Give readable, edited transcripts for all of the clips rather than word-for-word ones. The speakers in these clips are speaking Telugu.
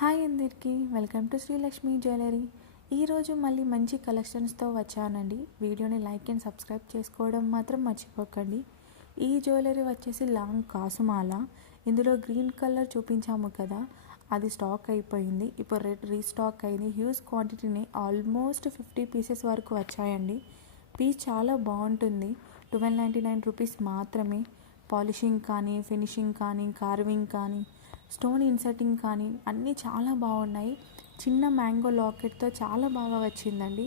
హాయ్ అందరికీ, వెల్కమ్ టు శ్రీలక్ష్మి జ్యువెలరీ. ఈరోజు మళ్ళీ మంచి కలెక్షన్స్తో వచ్చానండి. వీడియోని లైక్ అండ్ సబ్స్క్రైబ్ చేసుకోవడం మాత్రం మర్చిపోకండి. ఈ జ్యువెలరీ వచ్చేసి లాంగ్ కాసుమాల. ఇందులో గ్రీన్ కలర్ చూపించాము కదా, అది స్టాక్ అయిపోయింది. ఇప్పుడు రెడ్ రీస్టాక్ అయింది. హ్యూజ్ క్వాంటిటీని ఆల్మోస్ట్ 50 పీసెస్ వరకు వచ్చాయండి. పీస్ చాలా బాగుంటుంది. 1299 రూపీస్ మాత్రమే. పాలిషింగ్ కానీ, ఫినిషింగ్ కానీ, కార్వింగ్ కానీ, స్టోన్ ఇన్సర్టింగ్ కానీ అన్నీ చాలా బాగున్నాయి. చిన్న మ్యాంగో లాకెట్తో చాలా బాగా వచ్చిందండి.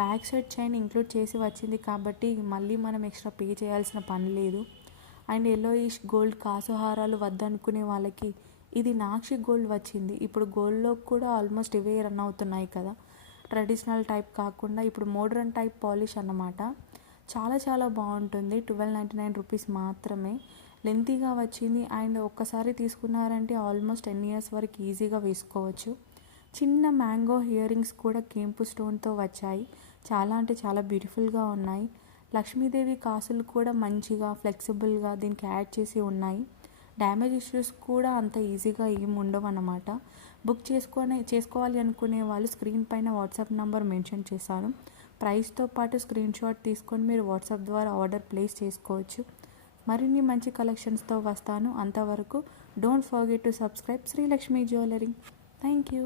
బ్యాక్ సైడ్ చైన్ ఇంక్లూడ్ చేసి వచ్చింది కాబట్టి మళ్ళీ మనం ఎక్స్ట్రా పే చేయాల్సిన పని లేదు. అండ్ ఎల్లోయిష్ గోల్డ్ కాసుహారాలు వద్దనుకునే వాళ్ళకి ఇది నాక్షి గోల్డ్ వచ్చింది. ఇప్పుడు గోల్డ్లో కూడా ఆల్మోస్ట్ ఇవే రన్ అవుతున్నాయి కదా, ట్రెడిషనల్ టైప్ కాకుండా ఇప్పుడు మోడ్రన్ టైప్ పాలిష్ అన్నమాట. చాలా చాలా బాగుంటుంది. 1299 రూపీస్ మాత్రమే. లెంతీగా వచ్చింది అండ్ ఒక్కసారి తీసుకున్నారంటే ఆల్మోస్ట్ 10 ఇయర్స్ వరకు ఈజీగా వేసుకోవచ్చు. చిన్న మ్యాంగో ఇయర్ రింగ్స్ కూడా కెంపు స్టోన్తో వచ్చాయి. చాలా అంటే చాలా బ్యూటిఫుల్గా ఉన్నాయి. లక్ష్మీదేవి కాసులు కూడా మంచిగా ఫ్లెక్సిబుల్గా దీనికి యాడ్ చేసి ఉన్నాయి. డ్యామేజ్ ఇష్యూస్ కూడా అంత ఈజీగా ఏమి ఉండవు అన్నమాట. బుక్ చేసుకోవాలి అనుకునే వాళ్ళు స్క్రీన్ పైన వాట్సాప్ నెంబర్ మెన్షన్ చేశాను. ప్రైస్తో పాటు స్క్రీన్ షాట్ తీసుకొని మీరు వాట్సాప్ ద్వారా ఆర్డర్ ప్లేస్ చేసుకోవచ్చు. మరిన్ని మంచి కలెక్షన్స్తో వస్తాను. అంతవరకు don't forget to subscribe Srilakshmi jewellery. Thank you.